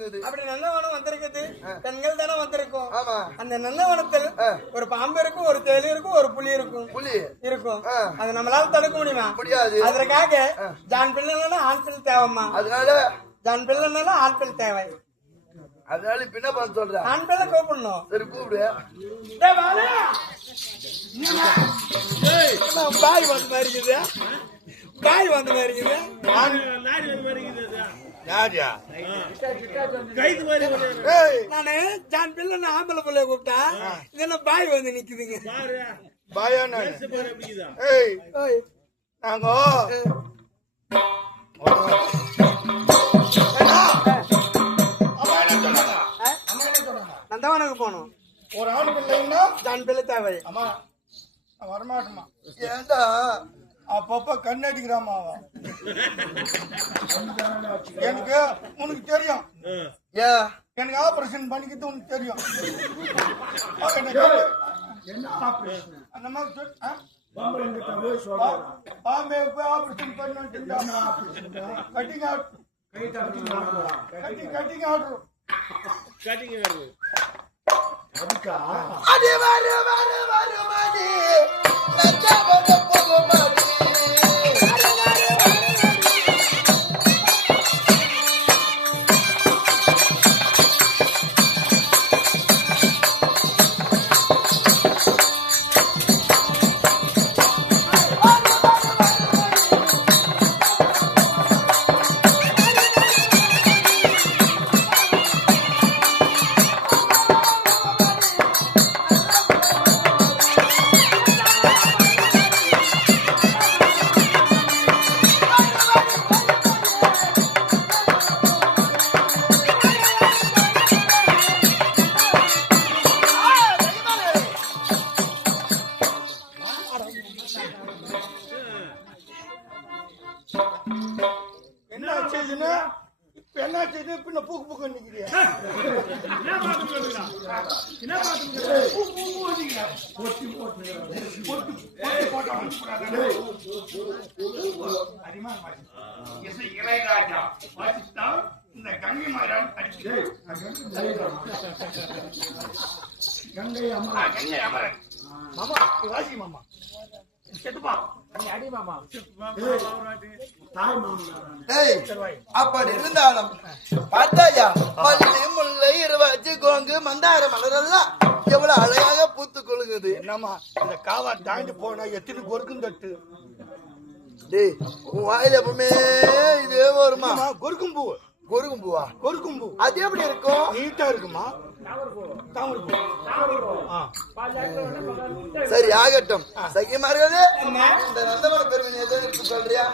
கொழுங்குது. அப்படி நந்தவனம் வந்திருக்குது, பெண்கள் தானே வந்திருக்கும். ஆமா. அந்த நந்தவனத்தில் ஒரு பாம்பு இருக்கும், ஒரு தேளி இருக்கும், ஒரு புலி இருக்கும். புலி இருக்கும். அது நம்மளால தடுக்க முடியுமா? முடியாது. அதற்காக ஜான் பிள்ளைனா ஆண் பிள்ளை தேவைம்மா. அதனால ஜான் பிள்ளைனால ஆண் பிள்ளை தேவை. அதனால இப்ப என்ன பண்ண சொல்ற? ஆண் பிள்ளை கூப்பிடணும். சரி கூப்பிடு. பாய் வந்த மாதிரி இருக்குது, பாய் வந்த மாதிரி இருக்குது. நானு ஜான் பிள்ளை ஆம்பளை பிள்ளைய கூப்பிட்டா இது பாய் வந்து நிக்குதுங்க. பாயா நாங்க நந்தவனுக்கு போகணும். ஒரு ஆண் பிள்ளைன்னா ஜான் பிள்ளை தேவை. அம்மா வரமாட்டோமா? ஏண்டா அப்பப்ப கண்ணடிக்கிறாமா? எனக்கு உனக்கு தெரியும், எனக்கு ஆபரேஷன் பண்ணிக்கிட்டு உனக்கு தெரியும். அந்த மாதிரி பாம்பே போய் ஆபரேஷன் பண்ணிட்டு கட்டிங் ஆட் கட்டிங் ஆர்டர் அது வரு வரு வரு மணி லட்சவன போகுமணி இளையராஜா வாசித்தால் இந்த கங்கை மரம் கங்கை அமரன் மாமா வாசி மாமா செட்டுப்பா அடி மாமா அப்படி இருந்தாலும் பார்த்தாயா மல்லி முல்லை இருவாச்சி கோங்கு மந்தார மலரெல்லாம் எவ்வளவு அழகாக பூத்து கொள்ளுங்குது. என்னம்மா இந்த காவா தாண்டி போனா எத்தனை கொறுக்கும் தட்டு டேய் உன் வாயில எப்பவுமே இதே வருமா? கொறுக்கும் பூ. கொறுக்கும் பூவா? கொறுக்கும் பூ அது எப்படி இருக்கும்? நீட்டா இருக்குமா? சரி ஆகட்டும். சகிமார்களே இந்த நந்தவன பெருமை எது சொல்றியா?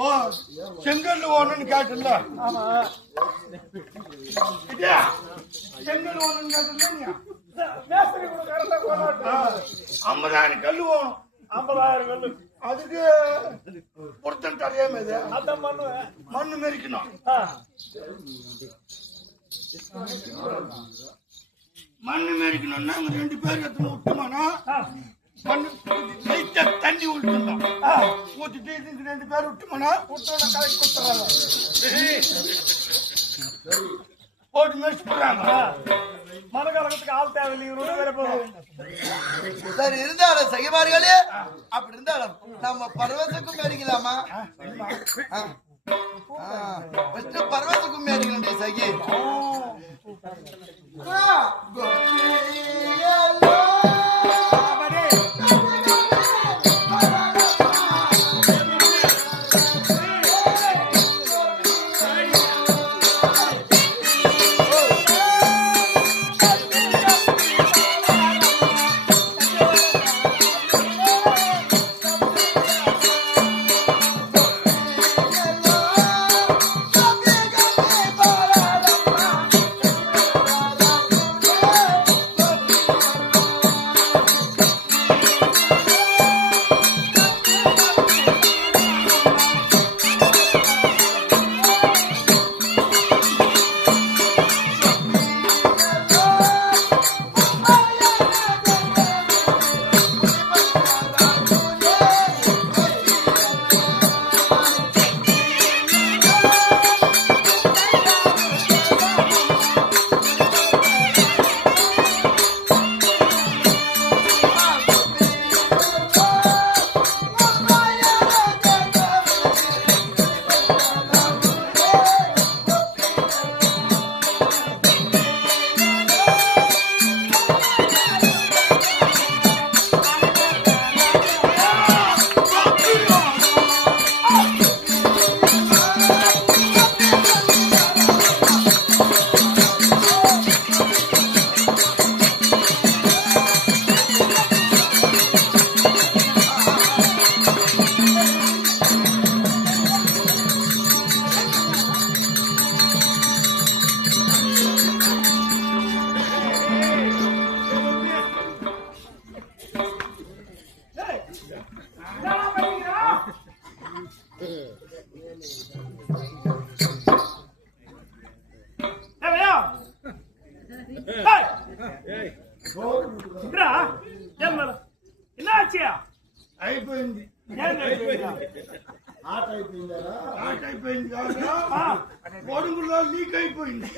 ஓ செங்கல் ஓணுன்னு கேட்டுல செங்கல் ஓணுன்னு கேட்டுல 50,000 கல்லு ஓணும் 50,000 கல்லு அதுக்கு பொருத்தம் தெரியாம இது அதான் மண்ணு மெரிக்கணும் மண்ணு மெரிக்கணும்னா 2 பேர் எத்தனை விட்டுமானா மண்ணு லைட்டா தண்ணி விட்டுருந்தோம் ஊத்திட்டு 2 பேர் விட்டுமானா விட்டோட கலக்கி கொடுத்துறாங்க போட்டு மெரிச்சு போடுறாங்க மனக்கலகத்துக்கு ஆள் தேவையில்லை வேற போகுது சரி இருந்தாலும் சகிமார்களே அப்படி இருந்தாலும் நம்ம பரவசக்கும் மேரிக்கலாமா பரவசக்கும் மேரிக்கலாம் சகி என்னாச்சு అయిపోయింది ఆట అయిపోయింది గొడుగులో లీక్ అయిపోయింది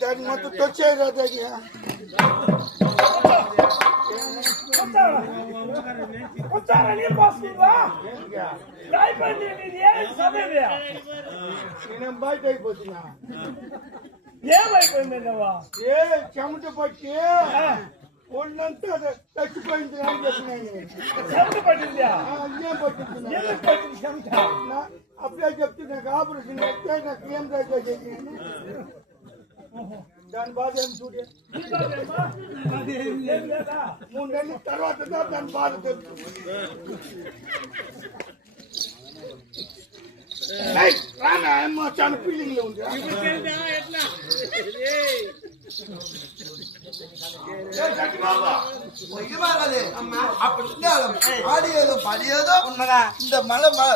దాన్ని మొత్తం తొచ్చేది నేనేం బయట అయిపోతున్నా ఏమైపోయిందమ్మా ఏ చెమట పట్టి ఒళ్ళంతా చచ్చిపోయింది అని చెప్పినాను చెమట పట్టిందా ఏం పట్టింది ఎందుకు పట్టింది చెమట అప్పుడే చెప్తే నాకు ఆపరేషన్ అయితే నాకు ఏం రైతే చేసినాను దాని బాధ ఏం చూడే 3 నెలల తర్వాత దాని బాధ తెలుస్తుంది రానా అమ్మ చాలా ఫీలింగ్ లో ఉంది அப்படி இருந்தாலும் ஆடியதும் பாடியதும் இந்த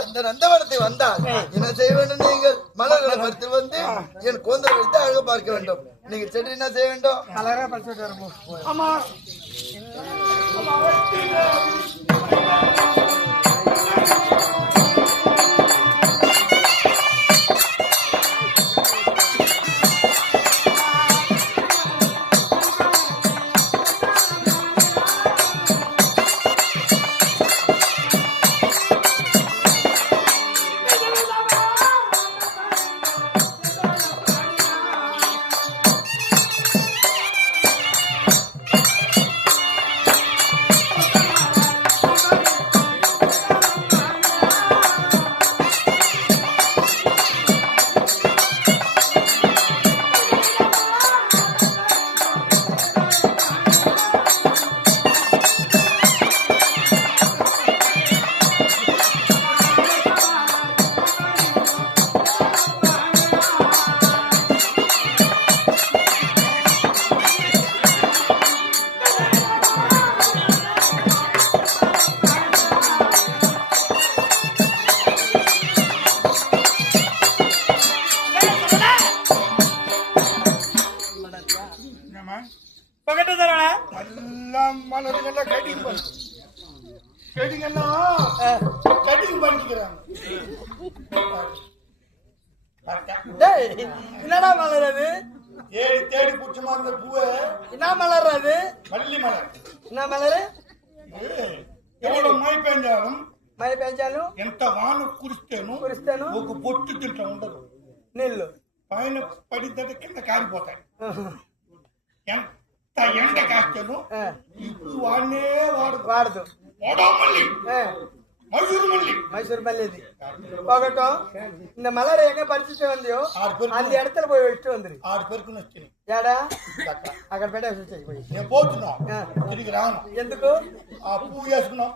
இந்த நந்தவனத்தை வந்தால் என்ன செய்ய வேண்டும் நீங்கள் மலர்களை பறித்து வந்து என் கூந்தல் வைத்து அழகு பார்க்க வேண்டும் நீங்க செடி என்ன செய்ய வேண்டும் அழகா பறிச்சுட்டு வரணும் ஆமா டேய் என்னடா மலர் அது? தேடி தேடி பிடிச்சமா அந்த பூவை என்ன மலர் அது? மல்லி மலர். என்ன மலர்? இது எவ்வளவு மழை பெஞ்சாலும் మై పెంచాను ఎంత వాన కురిస్తేను కురిస్తాను ఒక పొట్టు తింట ఉండదు. నీళ్ళు పైన పడితే కింద కారిపోతాయి. ఎంత ఎండ కాస్తేను ఈ పువ్వు వాడనే వాడదు. వాడదు மல்லி மைசூர் மல்லி. மைசூர் மல்லி இது போகட்டும். இந்த மலர் எங்க பறிச்சுட்டு வந்தியோ அந்த இடத்துல போய் வச்சுட்டு வந்துரு. 6 பேருக்கு నచ్చింది. ఏడా అక్కడ పెట్టేసి వచ్చేసి పోయి నేను పోతున్నా తిరిగి రాను. ఎందుకు? ఆ పువ్వు వేసుకున్నాం